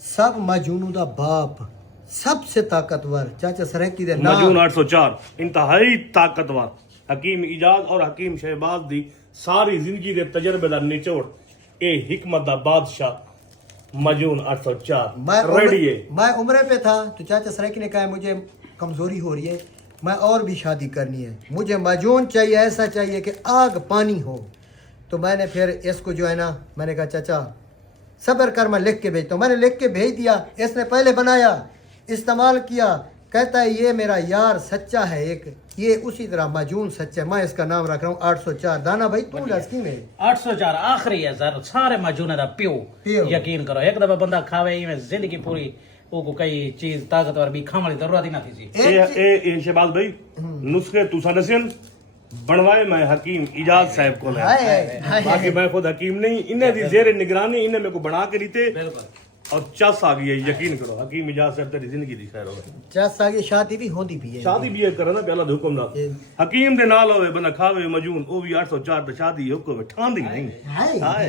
سب مجنوں دا باپ سب سے طاقتور چاچا سریکی دے نام مجنون 804 انتہائی طاقتور حکیم ایجاد اور حکیم شہباز دی ساری زندگی دے تجربے دا نچوڑ اے حکمت دا بادشاہ مجنون 804 ریڈی ہے. میں عمرے پہ تھا تو چاچا سریکی نے کہا مجھے کمزوری ہو رہی ہے، میں اور بھی شادی کرنی ہے، مجھے مجون چاہیے، ایسا چاہیے کہ آگ پانی ہو. تو میں نے پھر اس کو جو ہے نا میں نے کہا چاچا صبر کر میں لکھ کے بھیجتا ہوں. میں نے لکھ کے بھیج دیا. اس نے پہلے بنایا، استعمال کیا، کہتا ہے یہ میرا یار سچا ہے ایک، یہ اسی طرح مجون سچا ہے. میں اس کا نام رکھ رہا ہوں 804. دانا بھائی تو دس کی میں 804 آخری ہے سر سارے مجونے دا پیو یقین کرو. ایک دفعہ بندہ کھاوے ہی میں زندگی پوری وہ کو کئی چیز طاقتور بھی کھانے والی ضرورت ہی نہ تھی سی. اے شہباز بھائی نسخے تسا دسین بنوائے میں حکیم ایجاد صاحب کو لے، باقی میں خود حکیم نہیں، انہیں دی زیر نگرانی انہیں میں کو بنا کے دیتے اور چس آ گئی ہے. یقین کرو حکیم ایجاد صاحب تیری زندگی دی خیر ہوگی. چس آگے شادی بھی ہوندی بھی ہے، شادی بھی کرنا پہ اللہ دے حکم نال حکیم دے نال ہوئے بندہ کھاوے مجون وہ بھی 804 تے شادی حکم ٹھاندی نہیں. ہائے